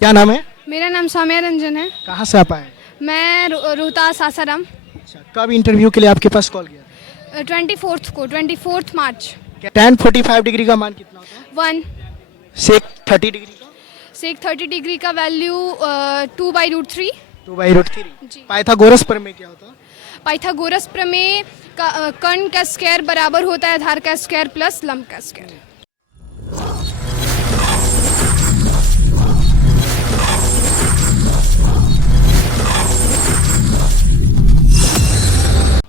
क्या नाम है? मेरा नाम सौम्या रंजन है। कहाँ से आप आए? मैं रोहतास सासाराम। अच्छा, कब इंटरव्यू के लिए आपके पास कॉल किया? 24 को 24 मार्च। tan 45 डिग्री का मान कितना होता है? 1 सेक 30 डिग्री का? सेक 30 डिग्री का वैल्यू 2/√3। 2/√3। जी। पाइथागोरस प्रमेय क्या होता है? पाइथागोरस प्रमेय का कर्ण का स्क्वायर बराबर होता है आधार का स्क्वायर प्लस लंब का स्क्वायर।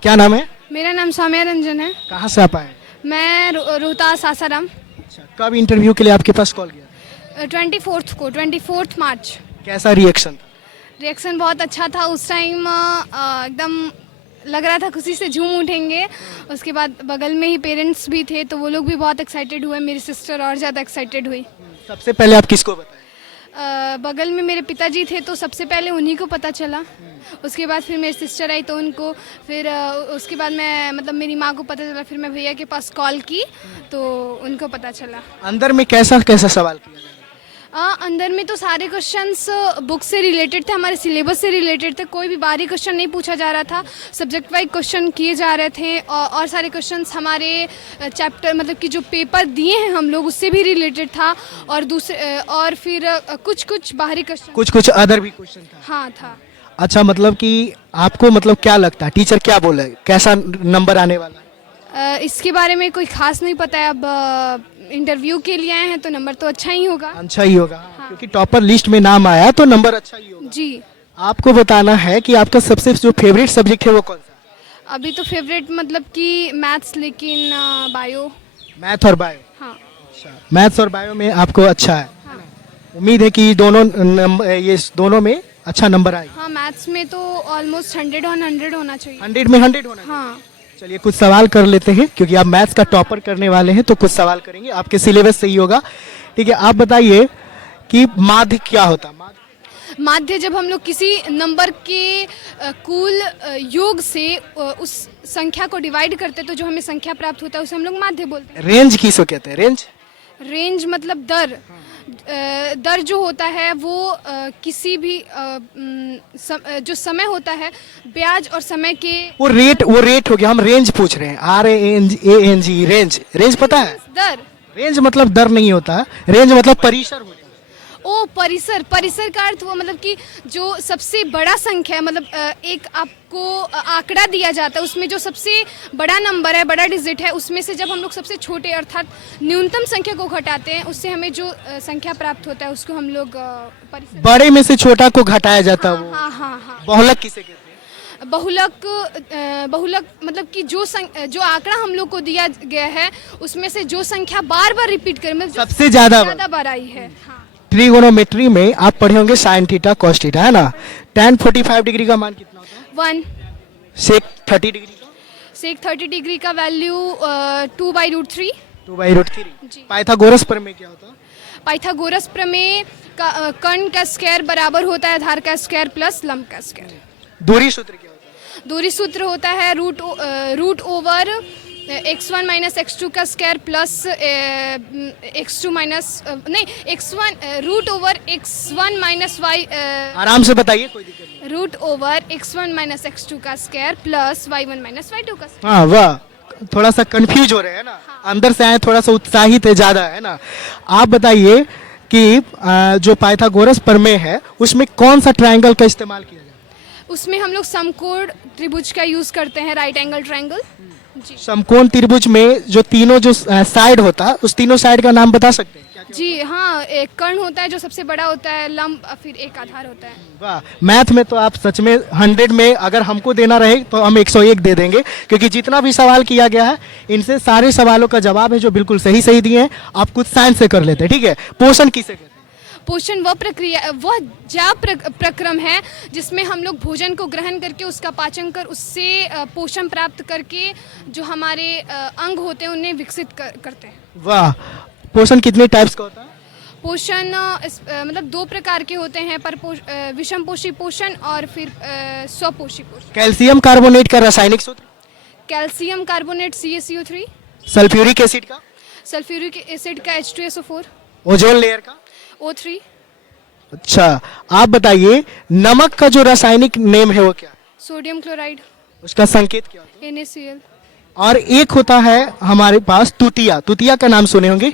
क्या नाम है? मेरा नाम सौम्या रंजन है। कहाँ से आप आए? मैं रोहतास सासाराम। अच्छा, कब इंटरव्यू के लिए आपके पास कॉल किया? 24 को 24 मार्च। कैसा रिएक्शन था? रिएक्शन बहुत अच्छा था उस टाइम। एकदम लग रहा था खुशी से झूम उठेंगे। उसके बाद बगल में ही पेरेंट्स भी थे तो वो लोग भी बहुत एक्साइटेड हुए। मेरी सिस्टर और ज़्यादा एक्साइटेड हुई। सबसे पहले आप किसको बताएं? बगल में मेरे पिताजी थे तो सबसे पहले उन्हीं को पता चला। उसके बाद फिर मेरी सिस्टर आई तो उनको, फिर उसके बाद मैं मतलब मेरी माँ को पता चला। फिर मैं भैया के पास कॉल की तो उनको पता चला। अंदर में कैसा कैसा सवाल किया जा रहा अंदर में तो सारे क्वेश्चंस बुक से रिलेटेड थे, हमारे सिलेबस से रिलेटेड थे। कोई भी बाहरी क्वेश्चन नहीं पूछा जा रहा था। सब्जेक्ट वाइज क्वेश्चन किए जा रहे थे और सारे क्वेश्चंस हमारे चैप्टर मतलब कि जो पेपर दिए हैं हम लोग उससे भी रिलेटेड था। और दूसरे और फिर कुछ कुछ बाहरी क्वेश्चन। कुछ कुछ अदर भी क्वेश्चन था? हाँ था। अच्छा, मतलब कि आपको मतलब क्या लगता है टीचर क्या बोले, कैसा नंबर आने वाला है? इसके बारे में कोई खास नहीं पता है। अब इंटरव्यू के लिए आए हैं तो नंबर तो अच्छा ही होगा। अच्छा ही होगा। हाँ। क्योंकि टॉपर लिस्ट में नाम आया तो नंबर अच्छा ही होगा। जी। आपको बताना है कि आपका सबसे जो फेवरेट सब्जेक्ट है वो कौन सा है? अभी तो फेवरेट मतलब कि मैथ्स, लेकिन बायो। मैथ और बायो? हाँ। अच्छा, मैथ्स और बायो में आपको अच्छा है। हाँ। उम्मीद है कि ये दोनों में अच्छा नंबर आएगा। हाँ, मैथ्स में तो ऑलमोस्ट 100 ऑन 100 होना चाहिए। 100 में 100 होना चाहिए। हाँ। चलिए कुछ सवाल कर लेते हैं, क्योंकि आप मैथ्स का टॉपर करने वाले हैं तो कुछ सवाल करेंगे, आपके सिलेबस से ही होगा। ठीक है, आप बताइए कि माध्य क्या होता है? माध्य जब हम लोग किसी नंबर के कुल योग से उस संख्या को डिवाइड करते तो जो हमें संख्या प्राप्त होता है उसे हम लोग माध्य बोलते हैं। रेंज किसको कहते हैं? रेंज? रेंज मतलब दर। दर जो होता है वो किसी भी जो समय होता है ब्याज और समय के। वो रेट हो गया। हम रेंज पूछ रहे हैं, RANG रेंज। रेंज पता है? दर। रेंज मतलब दर नहीं होता, रेंज मतलब परिसर होता है। ओ परिसर। परिसर का अर्थ हुआ मतलब कि जो सबसे बड़ा संख्या है, मतलब एक आपको आंकड़ा दिया जाता है उसमें जो सबसे बड़ा नंबर है, बड़ा डिजिट है, उसमें से जब हम लोग सबसे छोटे अर्थात न्यूनतम संख्या को घटाते हैं उससे हमें जो संख्या प्राप्त होता है उसको हम लोग परिसर। बड़े में से छोटा को घटाया जाता है वो। हाँ हाँ हाँ। बहुलक किसे कहते हैं? बहुलक मतलब कि जो आंकड़ा हम लोग को दिया गया है उसमें से जो संख्या बार बार रिपीट करे, मतलब जो सबसे ज्यादा बार आई है। हाँ। ट्रिगोनोमेट्री में आप पढ़े होंगे साइन थीटा कॉस थीटा, है ना? tan 45 डिग्री का मान कितना होता है? 1 सेक 30 डिग्री का? सेक 30 डिग्री का वैल्यू 2/√3। 2/√3। जी। पाइथागोरस प्रमेय क्या होता है? पाइथागोरस प्रमेय का कर्ण का स्क्वायर बराबर होता है आधार का स्क्वायर प्लस लंब का स्क्वायर। दूरी सूत्र क्या होता है? दूरी सूत्र होता है root over x1 minus x2 का स्क्वायर प्लस x2 माइनस नहीं x1 root over x1 minus y आराम से बताइए, कोई दिक्कत नहीं। Root over x1 minus x2 का square plus y1 minus y2 का स्क्वायर। हाँ वाह, थोड़ा सा कंफ्यूज हो रहे हैं ना? अंदर से आए, थोड़ा सा उत्साहित है ज्यादा, है ना? आप बताइए कि जो पाइथागोरस प्रमेय है उसमें कौन सा ट्रायंगल का इस्तेमाल किया जाए? उसमें हम लोग समकोण त्रिभुज का यूज करते हैं, राइट एंगल ट्रायंगल। जी। समकोण त्रिभुज में जो तीनों जो साइड होता है उस तीनों साइड का नाम बता सकते हैं? जी हाँ, एक कर्ण होता है जो सबसे बड़ा होता है, लंब, फिर एक आधार होता है। वाह, मैथ में तो आप सच में 100 में अगर हमको देना रहे तो हम 101 दे देंगे, क्योंकि जितना भी सवाल किया गया है इनसे सारे सवालों का जवाब है जो बिल्कुल सही सही दिए हैं। आप कुछ साइंस से कर लेते हैं। ठीक है, पोषण किसे कहते हैं? पोषण वह प्रक्रम है जिसमें हम लोग भोजन को ग्रहण करके उसका पाचन कर उससे पोषण प्राप्त करके जो हमारे अंग होते हैं उन्हें विकसित करते हैं। वाह, पोषण कितने टाइप्स का होता है? पोषण मतलब 2 प्रकार के होते हैं, विषम पोषी पोषण और फिर स्वपोषी पोषण। कैल्शियम कार्बोनेट का रासायनिक सूत्र? Calcium carbonate CaCO3। Sulphuric acid का? सल्फ्यूरिक एसिड का H2SO4। ओजोन लेयर का? O3। अच्छा, आप बताइए नमक का जो रासायनिक नेम है वो क्या है? सोडियम क्लोराइड, उसका संकेत क्या होता NaCl, है? और एक होता है हमारे पास तूतिया, तूतिया का नाम सुने होंगे,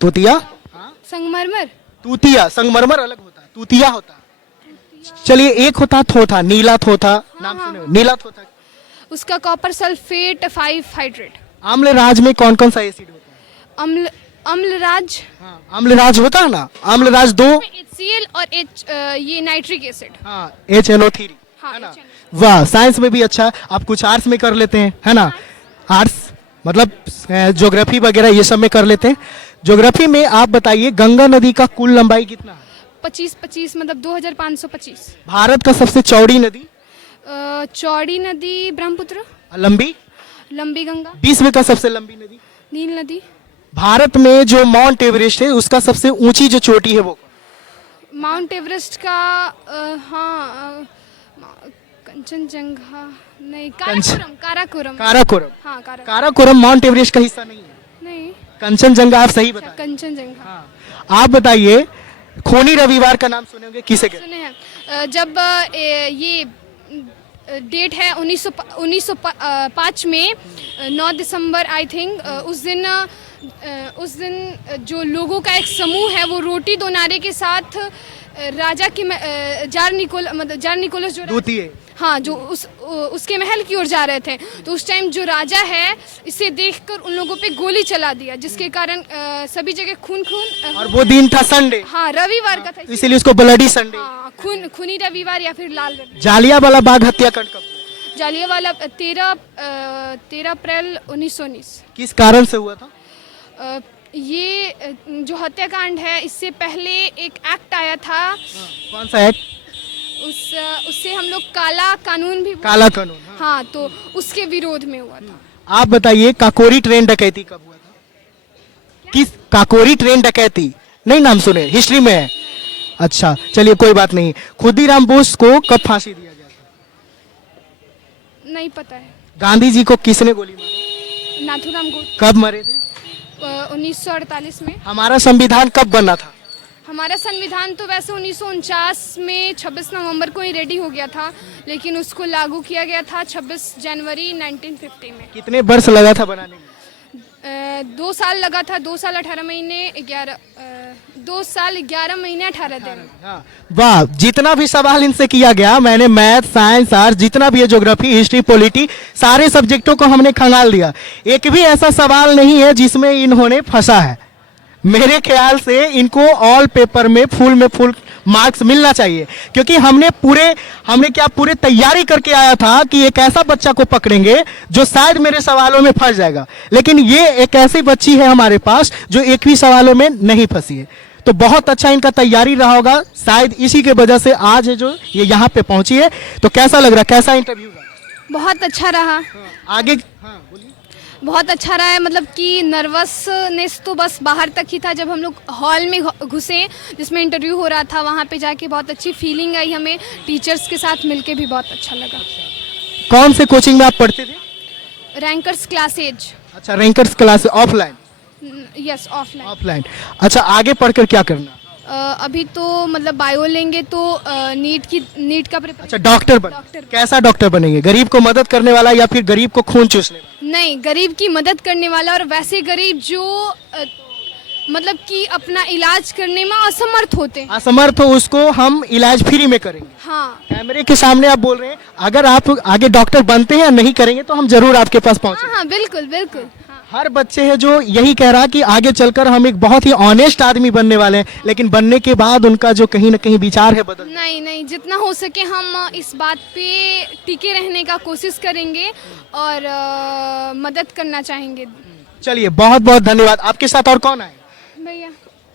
तूतिया, संगमरमर, तूतिया संगमरमर अलग होता है, तूतिया होता है। चलिए एक होता है थोथा, नीला थोथा, नाम सुने हो? नीला थोथा। उसका कॉपर सल्फेट 5 हाइड्रेट, आम्लराज में कौन कौन सा एसिड होता है? अम्लराज, आम्लराज होता है ना, आम्लराज 2, HCl और ये नाइट्रिक एसिड। हाँ HNO3, हाँ, है ना? HNO3। वाह, साइंस में भी अच्छा, आप कुछ आर्ट्स में कर लेते हैं, है ना? आर्ट्स मतलब ज्योग्राफी वगैरह ये सब में कर लेते हैं। ज्योग्राफी में आप बताइए गंगा नदी का कुल लंबाई कितना है? 25 मतलब 2525। भारत का सबसे चौड़ी नदी? चौड़ी नदी ब्रह्मपुत्र, लंबी? लंबी गंगा, विश्व का सबसे लंबी नदी? नील नदी, भारत में जो माउंट एवरेस्ट है उसका सबसे ऊंची जो चोटी है वो? माउंट एवरेस्ट का कंचनजंगा नहीं, काराकोरम, काराकोरम। हाँ काराकोरम, काराकोरम माउंट एवरेस्ट का हिस्सा नहीं है। नहीं, कंचनजंगा आप सही बताएं। कंचनजंगा। हाँ। आप बताइए खूनी रविवार का नाम सुने होंगे, किसे कहते सुने हैं जब ये डेट है 1905 में 9 दिसंबर आई थिंक, उस दिन जो लोगों का एक समूह है वो रोटी दो नारे के साथ राजा के जार निकोलस जो द्वितीय? हाँ, जो उसके महल की ओर जा रहे थे, तो उस टाइम जो राजा है इसे देखकर उन लोगों पे गोली चला दिया, जिसके कारण सभी जगह खून और वो दिन था संडे, हाँ रविवार का था, इसीलिए उसको ब्लडी संडे। हाँ, खूनी रविवार या फिर लाल रविवार। जालियांवाला बाग हत्याकांड कब हुआ? जालियांवाला 13 अप्रैल 1919। किस कारण से हुआ था? ये जो हत्याकांड है इससे पहले एक एक्ट आया था, कौन सा एक्ट? उससे हम लोग काला कानून भी, काला कानून, हाँ, तो उसके विरोध में हुआ था। आप बताइए काकोरी ट्रेन डकैती कब हुआ था? किस काकोरी ट्रेन डकैती? नहीं नाम सुने, हिस्ट्री में है। अच्छा चलिए कोई बात नहीं। खुदीराम बोस को कब फांसी दिया गया था? नहीं पता है। गांधी जी को किसने गोली मारी? नाथूराम गोडसे। कब मरे थे? 1948 में। हमारा संविधान कब बना था? हमारा संविधान तो वैसे 1949 में 26 नवंबर को ही रेडी हो गया था, लेकिन उसको लागू किया गया था 26 जनवरी 1950 में। कितने वर्ष लगा था बनाने में? 2 साल लगा था, 2 साल 18 महीने 2 साल 11 महीने 18 दिन। हाँ। वाह, जितना भी सवाल इनसे किया गया, मैंने मैथ, साइंस, आर्ट, जितना भी है, ज्योग्राफी, हिस्ट्री, पॉलिटी, सारे सब्जेक्टों को हमने खंगाल दिया। एक भी ऐसा सवाल नहीं है जिसमें इन्होंने फंसा है। मेरे ख्याल से इनको ऑल पेपर में फुल मार्क्स मिलना चाहिए, क्योंकि हमने पूरे तैयारी करके आया था कि एक ऐसा बच्चा को पकड़ेंगे जो शायद मेरे सवालों में फंस जाएगा, लेकिन ये एक ऐसी बच्ची है हमारे पास जो एक भी सवालों में नहीं फंसी है। तो बहुत अच्छा इनका तैयारी रहा होगा, शायद इसी के वजह से आज है जो ये यहाँ पे पहुंची है। तो कैसा लग रहा, कैसा इंटरव्यू रहा? बहुत अच्छा रहा। आगे बोलिए। बहुत अच्छा रहा है, मतलब कि नर्वसनेस तो बस बाहर तक ही था। जब हम लोग हॉल में घुसे जिसमें इंटरव्यू हो रहा था, वहाँ पे जाके बहुत अच्छी फीलिंग आई हमें। टीचर्स के साथ मिलके भी बहुत अच्छा लगा। कौन से कोचिंग में आप पढ़ते थे? Rankers classes. अच्छा, rankers class offline? Yes, offline. Offline. अच्छा, आगे पढ़कर क्या करना? अभी तो मतलब बायो लेंगे तो नीट का प्रिपरेशन। अच्छा, डॉक्टर कैसा डॉक्टर बनेंगे? गरीब को मदद करने वाला या फिर गरीब को खून चूसने वाला? नहीं, गरीब की मदद करने वाला, और वैसे गरीब जो मतलब कि अपना इलाज करने में असमर्थ होते हैं। असमर्थ हो, उसको हम इलाज फ्री में करेंगे। हाँ, कैमरे के सामने आप बोल रहे हैं, अगर आप आगे डॉक्टर बनते हैं या नहीं करेंगे तो हम जरूर आपके पास पहुंचेंगे। हाँ, बिल्कुल बिल्कुल। हर बच्चे है जो यही कह रहा कि आगे चलकर हम एक बहुत ही ऑनेस्ट आदमी बनने वाले हैं, लेकिन बनने के बाद उनका जो कहीं ना कहीं विचार है बदल। नहीं, जितना हो सके हम इस बात पे टिके रहने का कोशिश करेंगे और मदद करना चाहेंगे। चलिए, बहुत बहुत धन्यवाद। आपके साथ और कौन आए?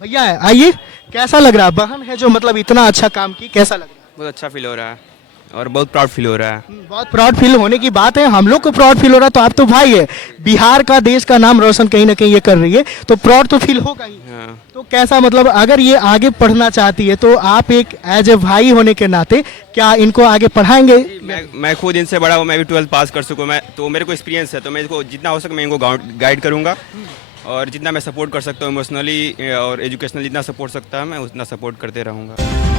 भैया है, आइए। कैसा लग रहा है? बहन है जो मतलब इतना अच्छा काम की, कैसा लग रहा है? बहुत अच्छा फील हो रहा है और बहुत प्राउड फील हो रहा है। बहुत प्राउड फील होने की बात है, हम लोग को प्राउड फील हो रहा है, तो आप तो भाई है, बिहार का, देश का नाम रोशन कहीं ना कहीं ये कर रही है, तो प्राउड तो फील होगा ही। हाँ। तो कैसा, मतलब अगर ये आगे पढ़ना चाहती है तो आप एक एज ए भाई होने के नाते क्या इनको आगे पढ़ाएंगे? मैं खुद इनसे बड़ा हूँ, मैं भी 12th पास कर सकूँ, मैं तो मेरे को एक्सपीरियंस है, तो मैं इसको जितना हो सके मैं इनको गाइड करूँगा, और जितना मैं सपोर्ट कर सकता हूँ इमोशनली और एजुकेशनली, जितना सपोर्ट सकता है मैं उतना सपोर्ट करते रहूँगा।